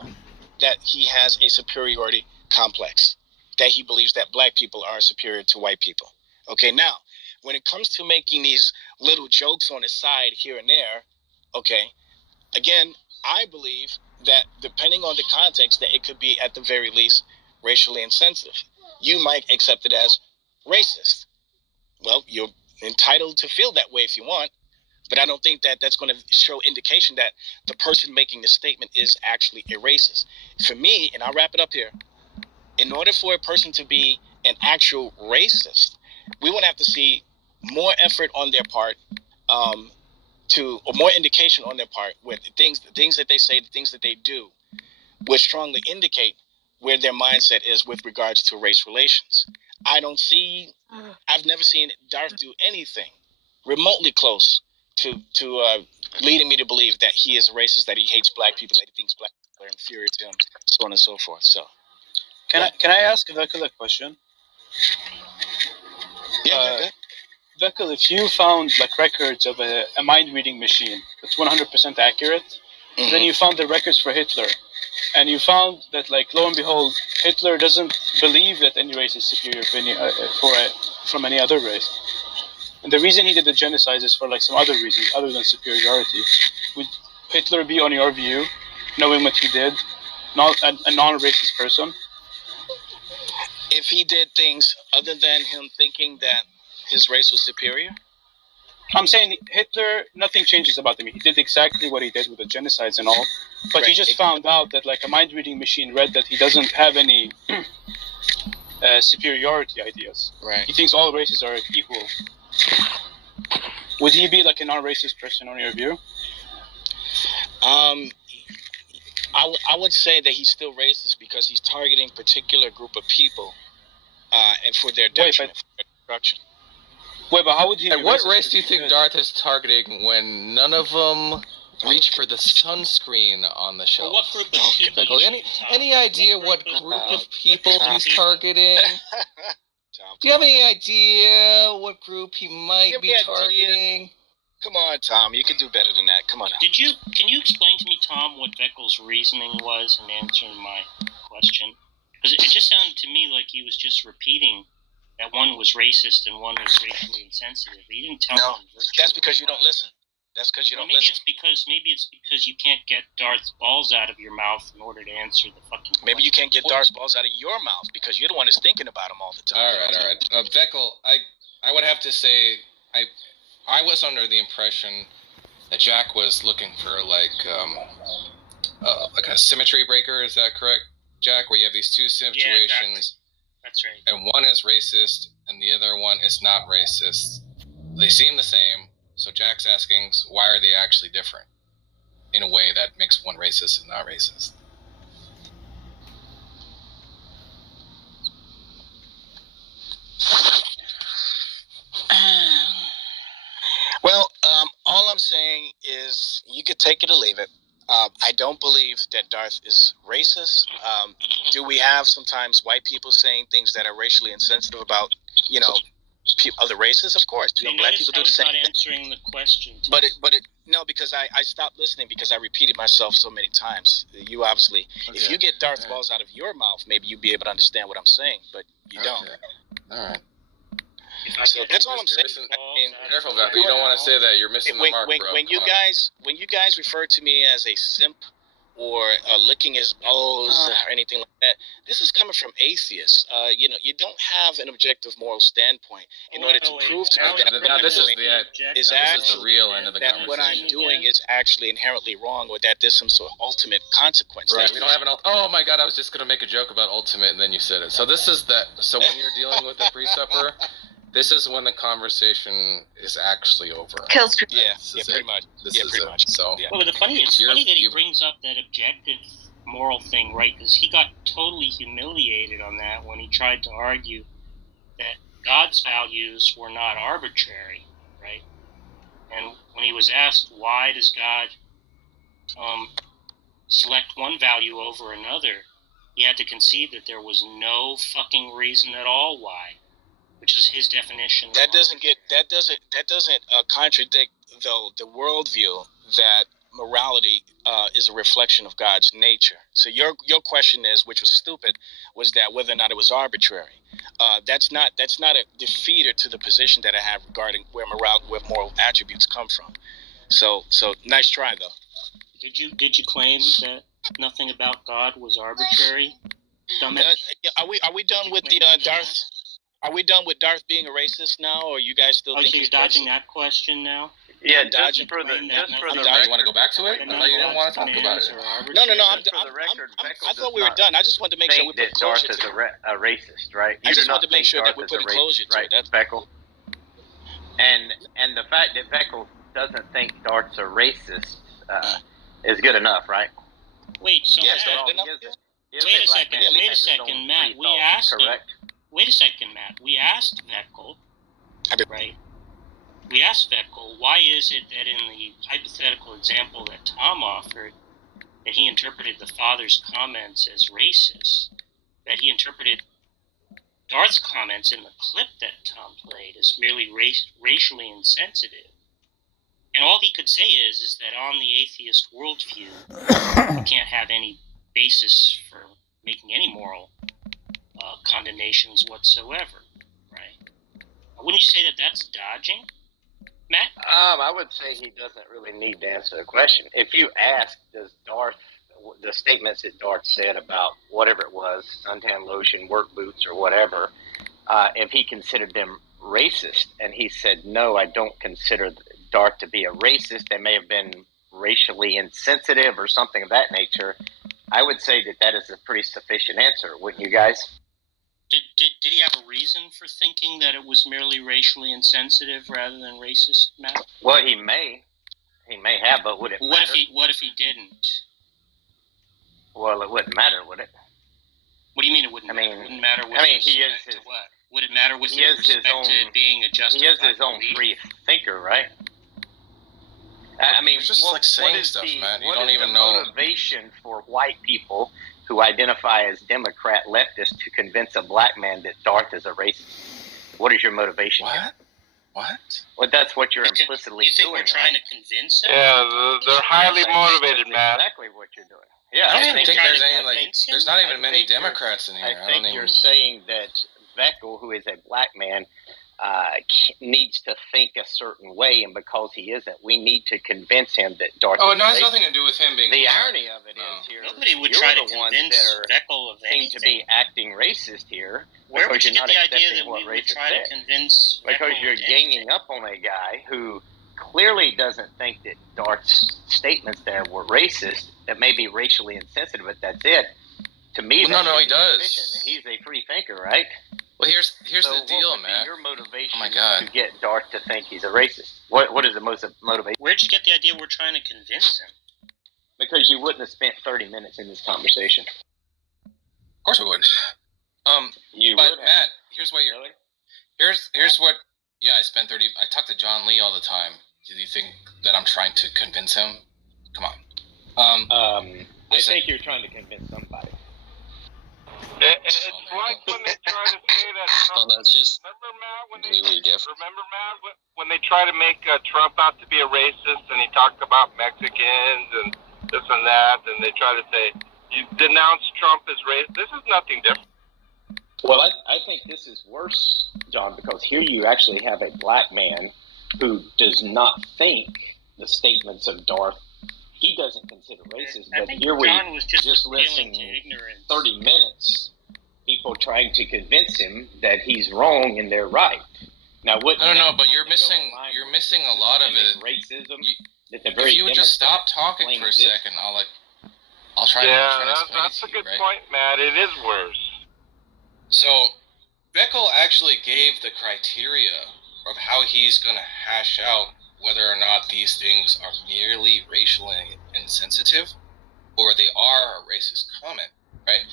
that he has a superiority complex, that he believes that black people are superior to white people. Okay, now, when it comes to making these little jokes on the side here and there, okay, again, I believe that depending on the context, that it could be at the very least racially insensitive. You might accept it as racist. Well, you're entitled to feel that way if you want, but I don't think that that's going to show indication that the person making the statement is actually a racist. For me, and I'll wrap it up here, in order for a person to be an actual racist, we would have to see more effort on their part, or more indication on their part, with the things that they say, the things that they do, would strongly indicate where their mindset is with regards to race relations. I've never seen Darth do anything remotely close to leading me to believe that he is a racist, that he hates black people, that he thinks black people are inferior to him, so on and so forth. So, can I ask Vekel a question? Yeah. Vekel, if you found like records of a mind reading machine that's 100% accurate, then you found the records for Hitler, and you found that, like, lo and behold, Hitler doesn't believe that any race is superior from any other race. And the reason he did the genocide is for like some other reason other than superiority. Would Hitler be, on your view, knowing what he did, not a non-racist person? If he did things other than him thinking that his race was superior? I'm saying Hitler, nothing changes about him. He did exactly what he did with the genocides and all, but he just found out that, like, a mind-reading machine read that he doesn't have any superiority ideas. Right. He thinks all races are equal. Would he be like a non-racist person on your view? I would say that he's still racist because he's targeting a particular group of people, and for their detriment, for their destruction. Wait, but how would he? And what race do you think Darth is targeting when none of them reach for the sunscreen on the shelf? Well, what group of people? Any idea what group of people he's targeting? Do you have any idea what group he might be targeting? Come on, Tom. You can do better than that. Come on now. Can you explain to me, Tom, what Vekel's reasoning was in answering my question? Because it just sounded to me like he was just repeating that one was racist and one was racially insensitive. He didn't tell me. That's because you don't listen. That's because you don't listen. Maybe it's because you can't get Darth's balls out of your mouth in order to answer the fucking question. Maybe you can't get Darth's balls out of your mouth because you're the one who's thinking about him all the time. All right. Vekel, I would have to say I was under the impression that Jack was looking for like a symmetry breaker. Is that correct, Jack? Where you have these two situations. Yeah, exactly. That's right. And one is racist, and the other one is not racist. They seem the same, so Jack's asking, why are they actually different in a way that makes one racist and not racist? Well, all I'm saying is you could take it or leave it. I don't believe that Darth is racist. Do we have sometimes white people saying things that are racially insensitive about, other races? Of course. Do black people do the same thing? Not answering the question. No, because I stopped listening because I repeated myself so many times. You obviously, if you get Darth balls out of your mouth, maybe you'll be able to understand what I'm saying, but you don't. All right. So that's all I'm saying. Careful, Vekel. You don't want to say that. You're missing the mark, bro. When you guys refer to me as a simp or licking his balls or anything like that, this is coming from atheists. You don't have an objective moral standpoint in order to prove to me that this is the real end of the conversation. What I'm doing is actually inherently wrong, or that there's some sort of ultimate consequence. Right. We don't have an. Oh my God! I was just gonna make a joke about ultimate, and then you said it. So this is that. So when you're dealing with a preceptor, This is when the conversation is actually over. Kills. Yeah, pretty much. Pretty much. So, Well, it's funny that he brings up that objective moral thing, right? Because he got totally humiliated on that when he tried to argue that God's values were not arbitrary, right? And when he was asked, why does God select one value over another, he had to concede that there was no fucking reason at all why, which is his definition. That doesn't contradict though the worldview that morality is a reflection of God's nature. So your question is, which was stupid, was that whether or not it was arbitrary. That's not a defeater to the position that I have regarding where moral attributes come from. So nice try though. Did you claim that nothing about God was arbitrary? Are we done with the Darth? Are we done with Darth being a racist now, or you guys still think you're dodging that question now? Yeah, dodging for the you want to go back to it? I thought you didn't want to talk about it. No. I thought we were done. I just wanted to make sure we put closure to it. Darth is a racist, right? I just wanted to make sure that we're putting closure to it. That's Beckel. And the fact that Beckel doesn't think Darth's a racist is good enough, right? Wait, so yes, wait a second, Matt. Wait a second, Matt. We asked Beckel, right? We asked Beckel, why is it that in the hypothetical example that Tom offered, that he interpreted the father's comments as racist, that he interpreted Darth's comments in the clip that Tom played as merely racially insensitive. And all he could say is that on the atheist worldview, you can't have any basis for making any moral condemnations whatsoever, right? Wouldn't you say that that's dodging, Matt? I would say he doesn't really need to answer the question. If you ask, does Darth, the statements that Darth said about whatever it was, suntan lotion, work boots, or whatever, if he considered them racist, and he said, no, I don't consider Darth to be a racist, they may have been racially insensitive or something of that nature, I would say that is a pretty sufficient answer, wouldn't you guys? Did he have a reason for thinking that it was merely racially insensitive rather than racist, Matt? Well, he may have, but would it matter? What if he didn't? Well, it wouldn't matter, would it? What do you mean it wouldn't matter? It wouldn't matter with respect to what? Would it matter with respect to it being a justified He is his own free thinker, right? I mean, it's just like saying stuff, man. You don't even know. What is the motivation for white people who identify as Democrat leftists to convince a black man that Darth is a racist? What is your motivation? What? Well, that's what you're implicitly doing. We're trying to convince him? Yeah, they're highly motivated, man. Exactly what you're doing. Yeah, I don't even think there's any there's not even many Democrats in here. I think you're saying that Beckel, who is a black man, needs to think a certain way, and because he isn't, we need to convince him that Darth. Oh, it has nothing to do with him being. The irony of it is here. Nobody would try to convince Beckel of anything. Seem to be acting racist here. Where would you get the idea that we would try to convince? Because you're ganging up on a guy who clearly doesn't think that Darth's statements there were racist. That may be racially insensitive, but that's it. To me, well, no, he does. He's a free thinker, right? Well, here's the deal, Matt. Your motivation to get Darth to think he's a racist. What is the most motivation? Where'd you get the idea we're trying to convince him? Because you wouldn't have spent 30 minutes in this conversation. Of course we would. Matt, here's what you're. Here's what. Yeah, I spent 30. I talk to John Lee all the time. Do you think that I'm trying to convince him? Come on. I think you're trying to convince somebody. It's like when they try to say that Trump. That's just remember, Matt, when they try to make Trump out to be a racist, and he talked about Mexicans and this and that, and they try to say you denounce Trump as racist. This is nothing different. Well, I think this is worse, John, because here you actually have a black man who does not think the statements of Darth. He doesn't consider racist, but here we just listening 30 minutes, people trying to convince him that he's wrong and they're right. Now, what? I don't know, but you're missing a lot of it. Racism. If you would just stop talking for a second, I'll try to explain that's it to a good you, right? point, Matt. It is worse. So, Beckel actually gave the criteria of how he's going to hash out whether or not these things are merely racially insensitive or they are a racist comment, right?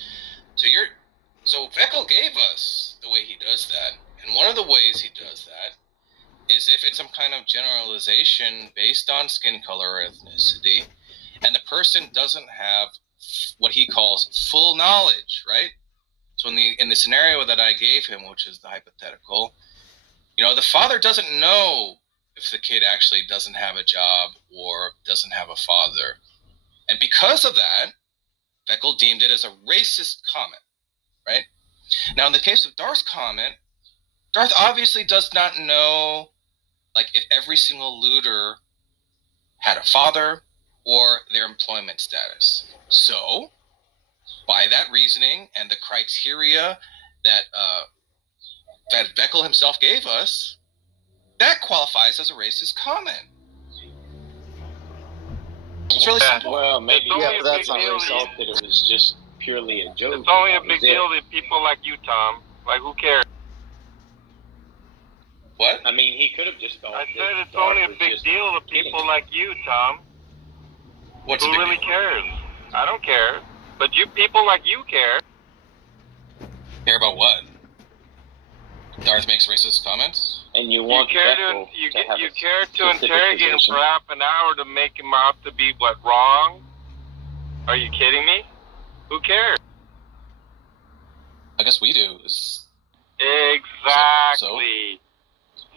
So Beckel gave us the way he does that, and one of the ways he does that is if it's some kind of generalization based on skin color or ethnicity, and the person doesn't have what he calls full knowledge, right? So in the scenario that I gave him, which is the hypothetical, the father doesn't know if the kid actually doesn't have a job or doesn't have a father. And because of that, Beckel deemed it as a racist comment, right? Now, in the case of Darth's comment, Darth obviously does not know, if every single looter had a father or their employment status. So, by that reasoning and the criteria that Beckel himself gave us, that qualifies as a racist comment. It's really simple. Well, maybe that's not racist, that it was just purely a joke. It's only a big deal to people like you, Tom. Like, who cares? What? I mean, he could have just thought. I said it's only a big deal to people like you, Tom. What's who really cares? I don't care. But you people like you care. Care about what? Darth makes racist comments? And you want you care to interrogate him for half an hour to make him out to be wrong? Are you kidding me? Who cares? I guess we do. Exactly.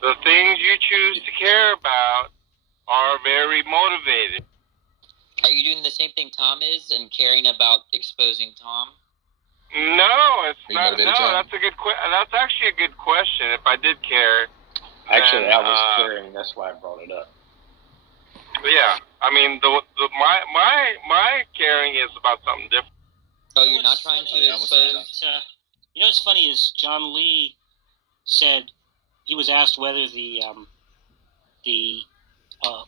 The things you choose to care about are very motivated. Are you doing the same thing Tom is and caring about exposing Tom? No, it's not. No, that's a good. That's actually a good question. If I did care. Actually, I was caring. That's why I brought it up. Yeah, I mean, my caring is about something different. Oh, you're not trying to expose. What's funny is John Lee said he was asked whether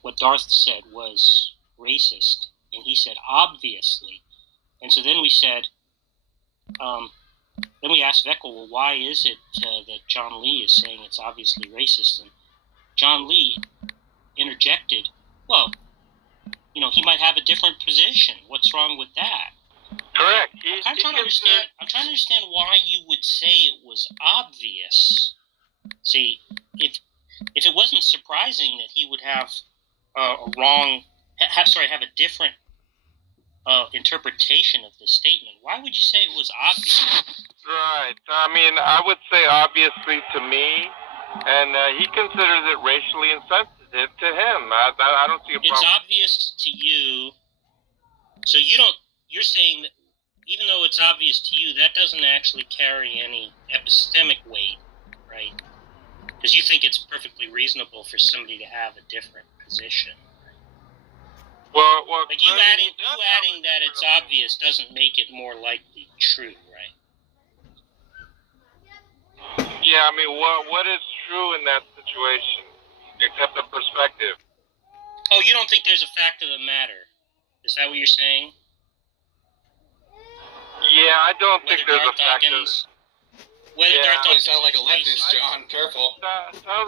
what Darth said was racist, and he said obviously. And so then we said, then we asked Beckel, well, why is it that John Lee is saying it's obviously racist? And John Lee interjected, well, he might have a different position. What's wrong with that? Correct. I'm trying to understand why you would say it was obvious. See, if it wasn't surprising that he would have have a different interpretation of the statement, why would you say it was obvious? Right. I mean, I would say obviously to me, and he considers it racially insensitive to him. I don't see a problem. It's obvious to you, so you're saying that even though it's obvious to you, that doesn't actually carry any epistemic weight, right? Because you think it's perfectly reasonable for somebody to have a different position. Well, like you adding that it's obvious doesn't make it more likely true, right? Yeah, I mean, what is true in that situation, except the perspective? Oh, you don't think there's a fact of the matter? Is that what you're saying? Yeah, I don't think there's a fact of. You sound like a leftist, John. Careful.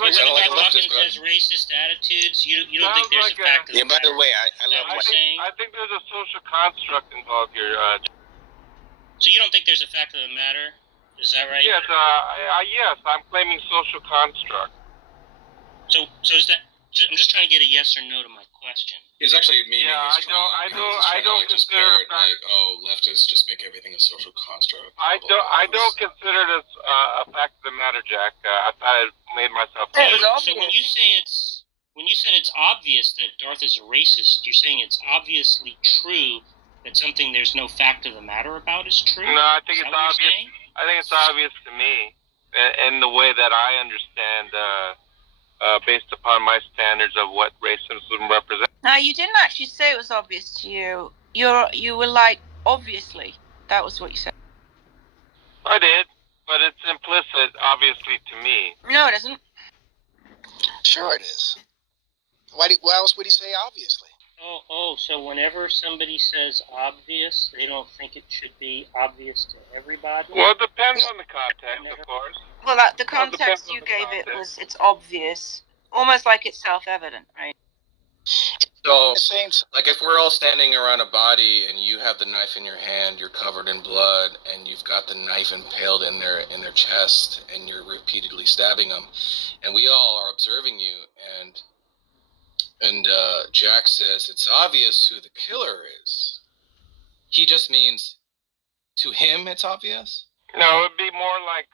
Whether Dawkins has racist attitudes, you don't think there's a fact of the matter? Yeah, by the way, I love what I think there's a social construct involved here. So you don't think there's a fact of the matter? Is that right? Yes, yes, I'm claiming social construct. So is that? I'm just trying to get a yes or no to my question. He's actually meaning I don't consider it leftists just make everything a social construct. I don't consider this a fact of the matter, Jack. I thought I made myself clear. So when you said it's obvious that Darth is a racist, you're saying it's obviously true that something there's no fact of the matter about is true? No, I think it's obvious. I think it's obvious to me, in the way that I understand. Based upon my standards of what racism represents. Now, you didn't actually say it was obvious to you. You were like, obviously. That was what you said. I did, but it's implicit, obviously, to me. No, it isn't. Sure it is. Why else would he say obviously? So whenever somebody says obvious, they don't think it should be obvious to everybody? Well, it depends on the context, of course. Well, the context you gave it was it's obvious, almost like it's self-evident, right? So, like, if we're all standing around a body and you have the knife in your hand, you're covered in blood, and you've got the knife impaled in their chest, and you're repeatedly stabbing them, and we all are observing you, and Jack says it's obvious who the killer is. He just means to him it's obvious? No, it would be more like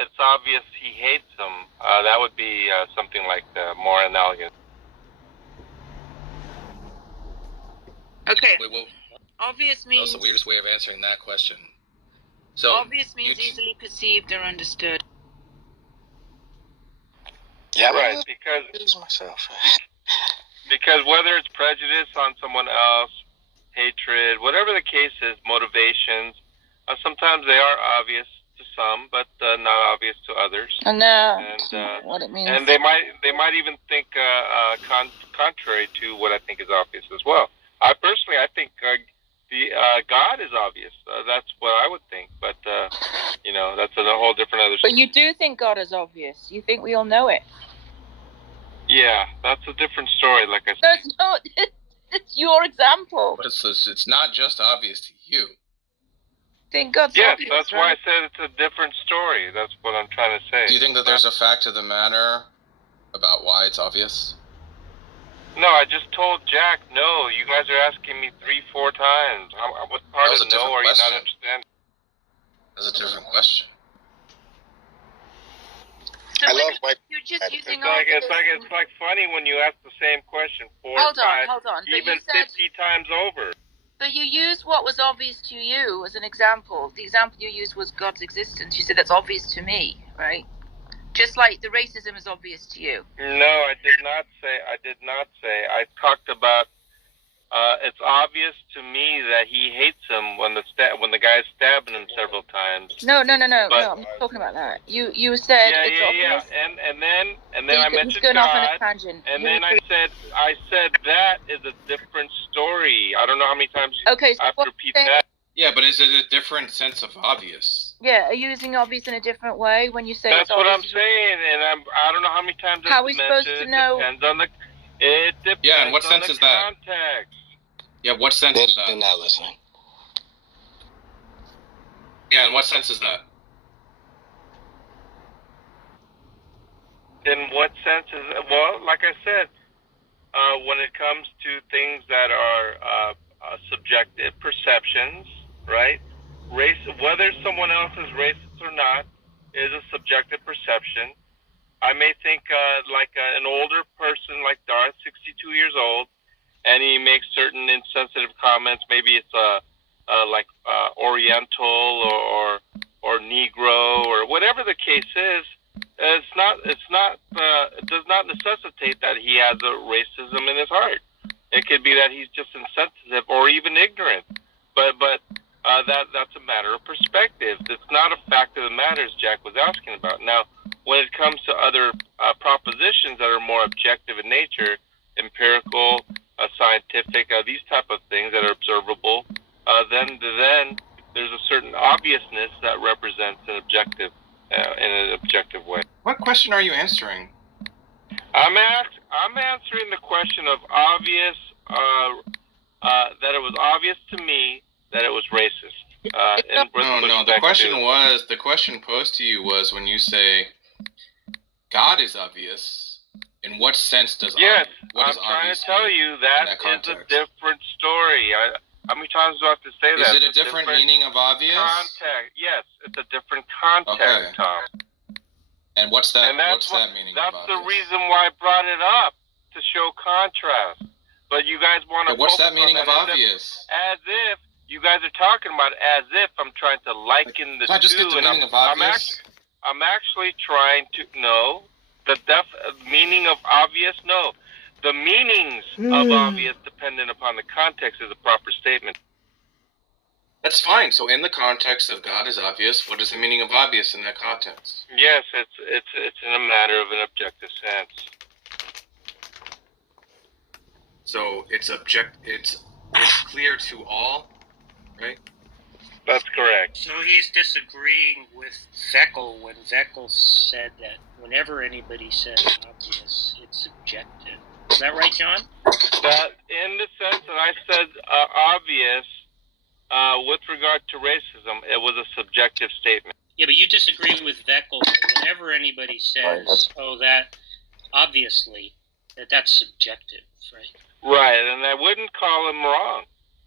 it's obvious he hates them. That would be something like more analogous. Okay. Wait, obvious means... That's the weirdest way of answering that question. So obvious means easily perceived or understood. Yeah, right, because whether it's prejudice on someone else, hatred, whatever the case is, motivations, sometimes they are obvious to some, but not obvious to others. And what it means. And they might even think contrary to what I think is obvious as well. I think God is obvious. That's what I would think, but that's a whole different other. But you do think God is obvious. You think we all know it. Yeah, that's a different story. Like I said. No, it's not. It's your example. But it's not just obvious to you. Think God's obvious. Yes, that's why I said it's a different story. That's what I'm trying to say. Do you think that there's a fact of the matter about why it's obvious? No, I just told Jack, no. You guys are asking me 3-4 times. What part of no are you not understanding? That's a different question. So you're just using it's like funny when you ask the same question 4 times, hold on. even 50 times over. But you used what was obvious to you as an example. The example you used was God's existence. You said that's obvious to me, right? Just like the racism is obvious to you. No, I did not say. I talked about. It's obvious to me that he hates him when the guy's stabbing him several times. No. I'm not talking about that. You said it's obvious. And then I mentioned God. Off on a tangent. And then I said that is a different story. I don't know how many times I have to repeat that. Yeah, but is it a different sense of obvious? Yeah, are you using obvious in a different way when you say that's it's obvious? That's what I'm saying, and I don't know how many times. How are we supposed to know? It depends yeah, and what sense is that? Context. Yeah, what sense is that? They're not listening. Yeah, in what sense is that? In what sense is it? Well, like I said, when it comes to things that are subjective perceptions, right? Race, whether someone else is racist or not, is a subjective perception. I may think like an older person like Darth, 62 years old, and he makes certain insensitive comments. Maybe it's like Oriental or Negro or whatever the case is. It does not necessitate that he has a racism in his heart. It could be that he's just insensitive or even ignorant. But that's a matter of perspective. It's not a fact of the matter, as Jack was asking about. Now, when it comes to other propositions that are more objective in nature, empirical, scientific, these type of things that are observable, then there's a certain obviousness that represents an objective in an objective way. What question are you answering? I'm answering the question of obvious, that it was obvious to me that it was racist. No. The question posed to you was when you say God is obvious. In what sense does yes? What I'm trying to tell you that is a different story. How many times do I have to say that? Is it a different meaning of obvious? Context. Yes, it's a different context, okay. Tom. And what's that? What's that meaning? That's the reason why I brought it up, to show contrast. But you guys want to. What's that meaning of obvious? As if you guys are talking about it as if I'm trying to liken the two. I'm actually trying to know the meaning of obvious. No, the meanings of obvious, dependent upon the context, is a proper statement. That's fine. So in the context of God is obvious, what is the meaning of obvious in that context? Yes, it's in a matter of an objective sense. So it's clear to all, right? That's correct. So he's disagreeing with Veckel when Veckel said that whenever anybody says obvious, it's subjective. Is that right, John? That in the sense that I said obvious with regard to racism, it was a subjective statement. Yeah, but you disagree with Veckel that whenever anybody says, that obviously, that's subjective, right? Right, and I wouldn't call him wrong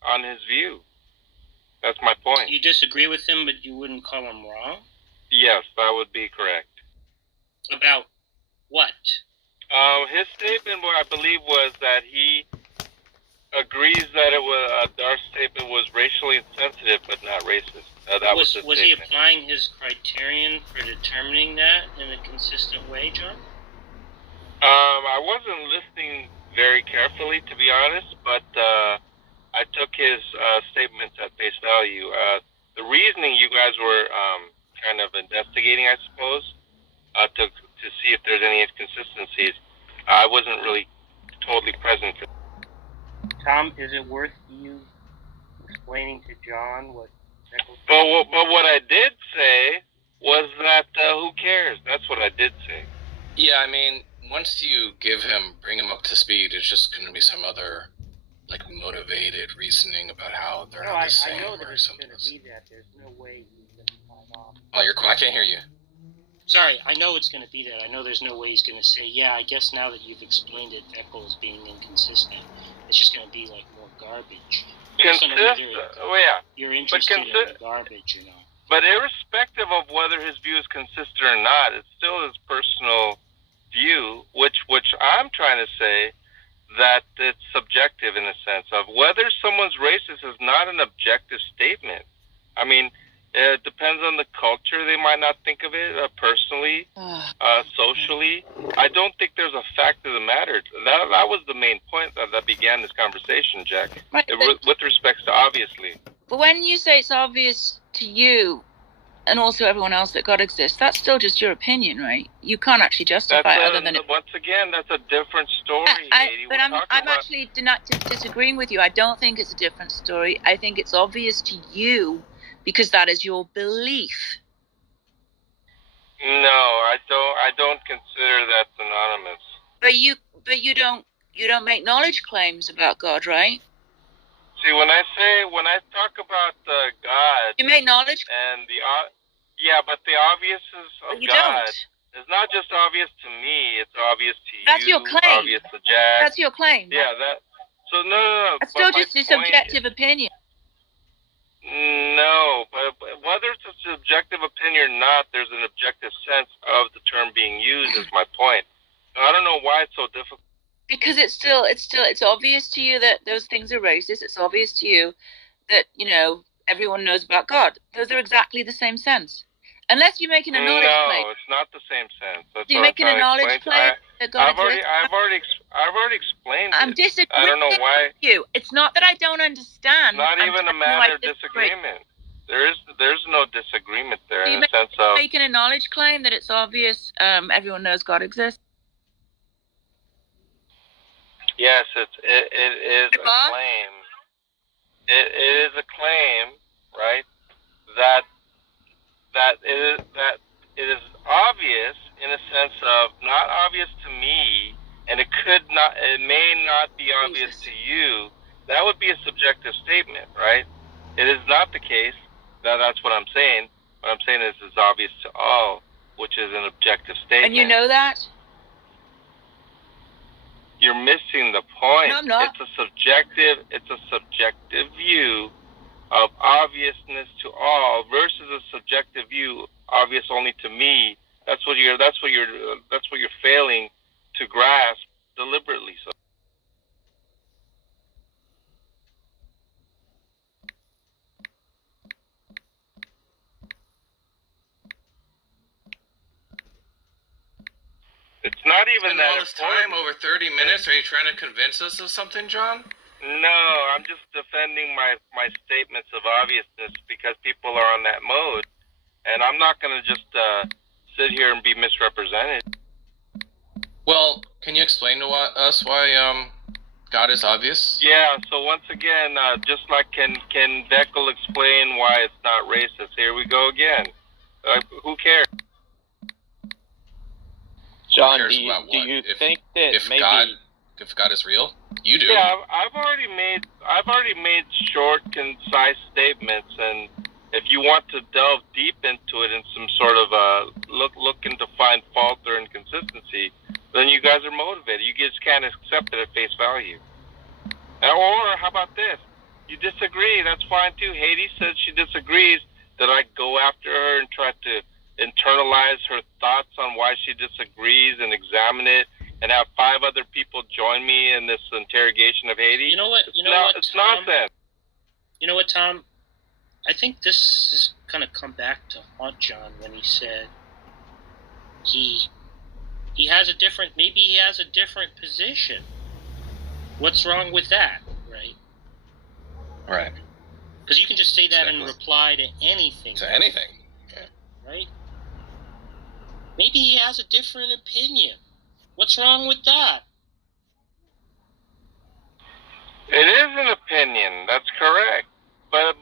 on his view. That's my point. You disagree with him, but you wouldn't call him wrong? Yes, that would be correct. About what? His statement, I believe, was that he agrees that Darth's statement was racially insensitive, but not racist. Was he applying his criterion for determining that in a consistent way, John? I wasn't listening very carefully, to be honest, but I took his statements at face value. The reasoning you guys were kind of investigating, I suppose, to see if there's any inconsistencies, I wasn't really totally present. Tom, is it worth you explaining to John what... But what I did say was that who cares? That's what I did say. Yeah, I mean, once you bring him up to speed, it's just going to be some other, like, motivated reasoning about how they're not the same. I know that or it's something. going to be that. There's no way he's going to find off. Oh, I can't hear you. Sorry, I know it's going to be that. I know there's no way he's going to say, yeah, I guess now that you've explained it, Veckel is being inconsistent. It's just going to be, like, more garbage. You're interested in the garbage, you know. But irrespective of whether his view is consistent or not, it's still his personal view, which I'm trying to say that it's subjective in the sense of whether someone's racist is not an objective statement. I mean, it depends on the culture. They might not think of it personally, socially. I don't think there's a fact of the matter. That was the main point that began this conversation, Jack. Right, with respect to obviously. But when you say it's obvious to you and also everyone else that God exists, that's still just your opinion, right? You can't actually justify it other than it. Once again, that's a different story, But I'm actually not disagreeing with you. I don't think it's a different story. I think it's obvious to you because that is your belief. No, I don't consider that synonymous. But you don't make knowledge claims about God, right? See, when I talk about God, you make knowledge, and but the obvious of God is not just obvious to me; it's obvious to you. That's your claim. Obvious to Jack. That's your claim. Yeah, that. So no. That's still just a subjective opinion. No, but whether it's a subjective opinion or not, there's an objective sense of the term being used. Is my point. I don't know why it's so difficult. Because it's obvious to you that those things are racist. It's obvious to you that everyone knows about God. Those are exactly the same sense. Unless you're making a knowledge claim. No, it's not the same sense. That's you're making a knowledge claim that God exists. I've already explained I'm disagreeing I don't know why. with you. It's not that I don't understand. Not even a matter of disagreement. There's no disagreement there in the sense of making a knowledge claim that it's obvious everyone knows God exists. Yes, it is a claim. It is a claim, right? That it is obvious in a sense of not obvious to me, and it may not be obvious to you. That would be a subjective statement, right? It is not the case. That's what I'm saying. What I'm saying is it's obvious to all, which is an objective statement. And you know that? You're missing the point. No, I'm not. It's a subjective view of obviousness to all versus a subjective view obvious only to me. That's what you're failing to grasp deliberately. So. It's not even that all this time, over 30 minutes. Are you trying to convince us of something, John? No, I'm just defending my statements of obviousness because people are on that mode, and I'm not going to just sit here and be misrepresented. Well, can you explain to us why God is obvious? Yeah, so once again, just like can Deckel explain why it's not racist? Here we go again. Who cares? John, do you think that if maybe God is real? You do. Yeah, I've already made short, concise statements, and if you want to delve deep into it in some sort of looking to find fault or inconsistency, then you guys are motivated. You just can't accept it at face value. Or how about this? You disagree. That's fine too. Haiti says she disagrees. That I go after her and try to internalize her thoughts on why she disagrees and examine it, and have 5 other people join me in this interrogation of Haiti? You know what? It's Tom? nonsense. You know what, Tom? I think this is going to come back to haunt John when he said he has a different, maybe he has a different position. What's wrong with that, right? Right. Because you can just say that in reply to anything. To anything. Yeah. Right? Maybe he has a different opinion. What's wrong with that? It is an opinion. That's correct. But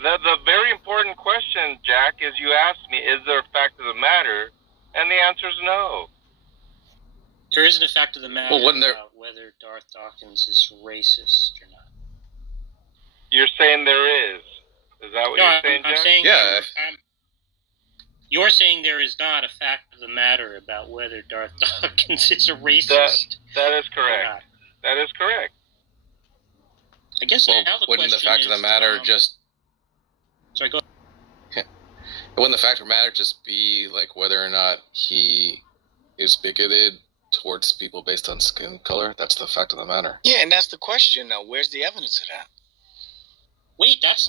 the very important question, Jack, is you asked me, is there a fact of the matter? And the answer is no. There isn't a fact of the matter about whether Darth Dawkins is racist or not. You're saying there is. Is that what you're saying, Jack? I'm saying you're saying there is not a fact of the matter about whether Darth Dawkins is a racist. That is correct. That is correct. I guess now the wouldn't question the fact of the matter just... Sorry, go ahead. Wouldn't the fact of the matter just be like whether or not he is bigoted towards people based on skin color? That's the fact of the matter. Yeah, and that's the question now. Where's the evidence of that? Wait, that's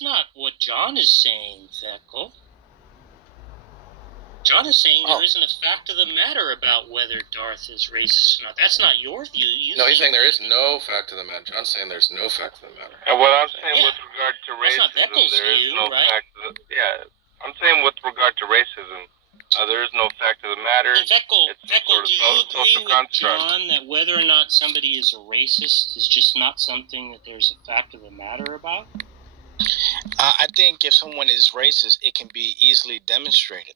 not what John is saying, Zekel. John is saying there isn't a fact of the matter about whether Darth is racist or not. That's not your view. He's saying there is no fact of the matter. John's saying there's no fact of the matter. And what I'm saying with regard to racism, there is no fact of the... Yeah, I'm saying with regard to racism, there is no fact of the matter. Zekel, do you agree with John that whether or not somebody is a racist is just not something that there's a fact of the matter about? I think if someone is racist, it can be easily demonstrated.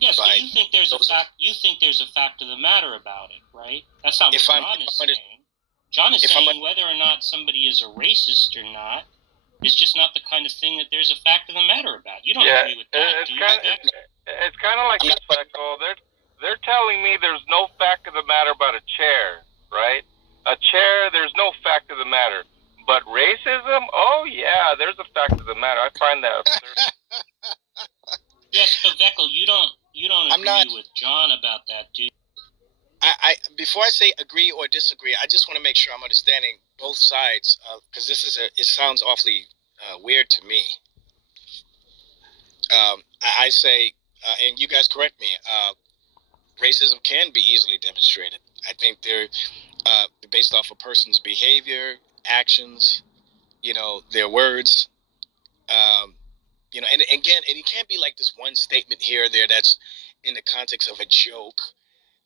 Yes, but you think there's a fact. You think there's a fact of the matter about it, right? That's not what John is saying. John is saying whether or not somebody is a racist or not is just not the kind of thing that there's a fact of the matter about. You don't agree with that, do you? It's kind of like this, Echo. They're telling me there's no fact of the matter about a chair, right? A chair, there's no fact of the matter. But racism, oh yeah, there's a fact of the matter. I find that absurd. Yes, but Zekel, you don't agree with John about that, do you? Before I say agree or disagree, I just want to make sure I'm understanding both sides, because it sounds awfully weird to me. I say, and you guys correct me, racism can be easily demonstrated. I think they're based off a person's behavior, actions, their words. And again, and it can't be like this one statement here or there that's in the context of a joke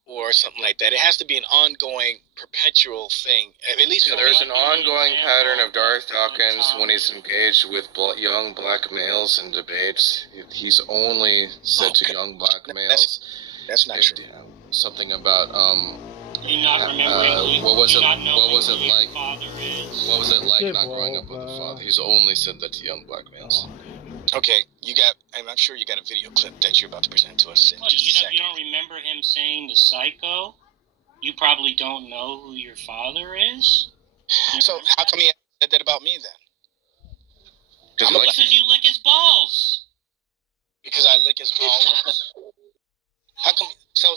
or something like that. It has to be an ongoing, perpetual thing. At least there's an ongoing pattern of Darth Dawkins when he's engaged with young black males in debates. He's only said to young black males. That's not true. Something about You're not remembering what was it like not growing up with a father? He's only said that to young black males. Okay, I'm sure you got a video clip that you're about to present to us in just a second. You don't remember him saying to Psycho, you probably don't know who your father is? So how come he said that about me then? Because you lick his balls. Because I lick his balls? How come? So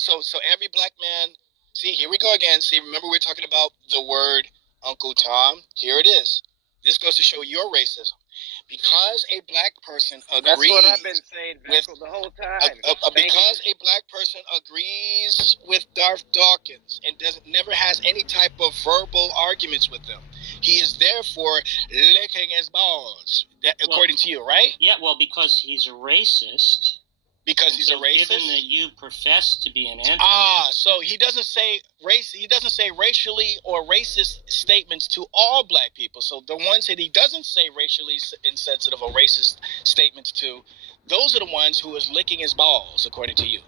every black man, see, here we go again. See, remember we're talking about the word Uncle Tom? Here it is. This goes to show your racism. Because a black person agrees. That's what I've been saying the whole time. Because a black person agrees with Darth Dawkins and never has any type of verbal arguments with them, he is therefore licking his balls. According to you, right? Yeah, well, because he's a racist, Because he's a racist. Given that you profess to be an anti. So he doesn't say race. He doesn't say racially or racist statements to all black people. So the ones that he doesn't say racially insensitive or racist statements to, those are the ones who is licking his balls, according to you.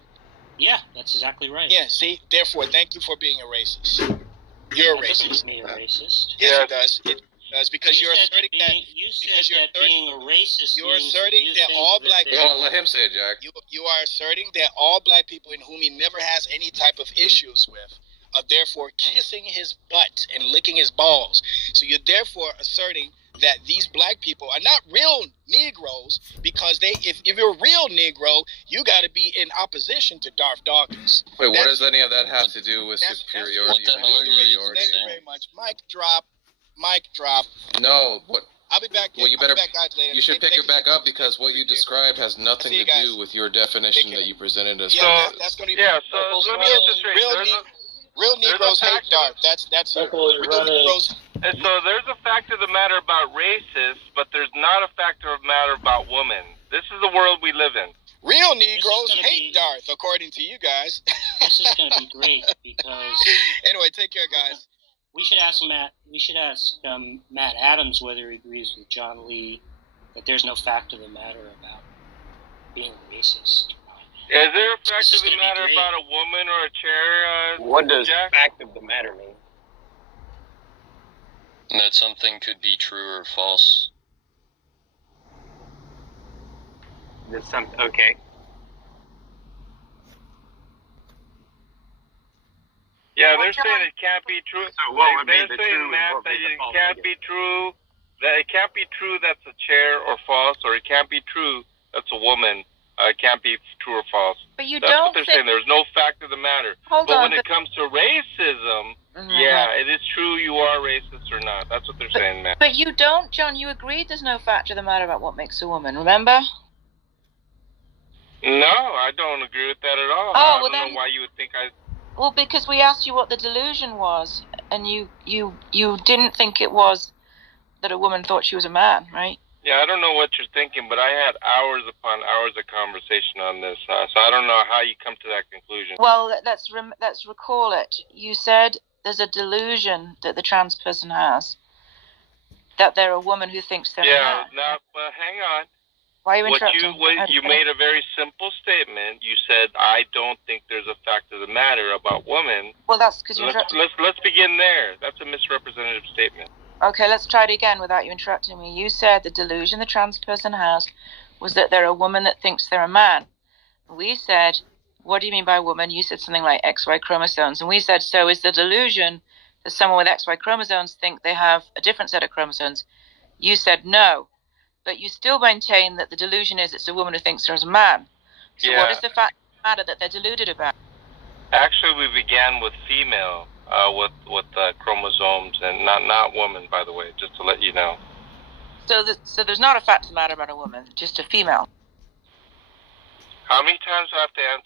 Yeah, that's exactly right. Yeah. See, therefore, thank you for being a racist. You're a racist. Doesn't make me a racist. Yes, it does. It does because you're asserting that. You said that being a racist. You're asserting that all black people. Well, let him say it, Jack. You are asserting that all black people in whom he never has any type of issues with are therefore kissing his butt and licking his balls. So you're therefore asserting that these black people are not real Negroes because if you're a real Negro, you got to be in opposition to Darth Dawkins. Wait, what does any of that have to do with superiority? What the hell are you saying? Thank you very much. Mic drop. No, what? I'll be back. Well, you better. I'll be back, guys, later. You should pick it back up because what you described has nothing to do with your definition that you presented as. Yeah, that's going to be. Yeah. So let me get this straight. Real Negroes hate Darth. That's real Negroes. And so there's a fact of the matter about racists, but there's not a fact of the matter about women. This is the world we live in. Real Negroes hate Darth, according to you guys. This is going to be great because. Anyway, take care, guys. We should ask Matt. We should ask Matt Adams whether he agrees with John Lee that there's no fact of the matter about being racist. Is there a fact of the matter about a woman or a chair? What does Jack? fact of the matter mean? That something could be true or false. Okay. Yeah, they're saying it can't be true. So what would be they're the saying, true Matt, and what that would be the it false can't negative? be true. That it can't be true that's a chair or false, or it can't be true that's a woman. It can't be true or false. But you That's don't what they're saying. There's no fact of the matter. Hold but on, when it comes to racism, yeah, it is true you are racist or not. That's what they're saying, man. But you don't, John. You agreed there's no fact of the matter about what makes a woman. Remember? No, I don't agree with that at all. Oh, I well don't then. know why you would think I. Well, because we asked you what the delusion was, and you didn't think it was that a woman thought she was a man, right? Yeah, I don't know what you're thinking, but I had hours upon hours of conversation on this, so I don't know how you come to that conclusion. Well, let's recall it. You said there's a delusion that the trans person has, that they're a woman who thinks they're a man. Yeah, now, but hang on. Why are you interrupting? You made a very simple statement. You said, I don't think there's a fact of the matter about women. Well, that's because you're interrupting. Let's begin there. That's a misrepresentative statement. Okay, let's try it again without you interrupting me. You said the delusion the trans person has was that they're a woman that thinks they're a man. We said, what do you mean by woman? You said something like XY chromosomes. And we said, so is the delusion that someone with XY chromosomes think they have a different set of chromosomes? You said no. But you still maintain that the delusion is it's a woman who thinks there's a man. So what is the fact matter that they're deluded about? Actually, we began with female, with chromosomes, and not woman, by the way, just to let you know. So there's not a fact of the matter about a woman, just a female. How many times do I have to answer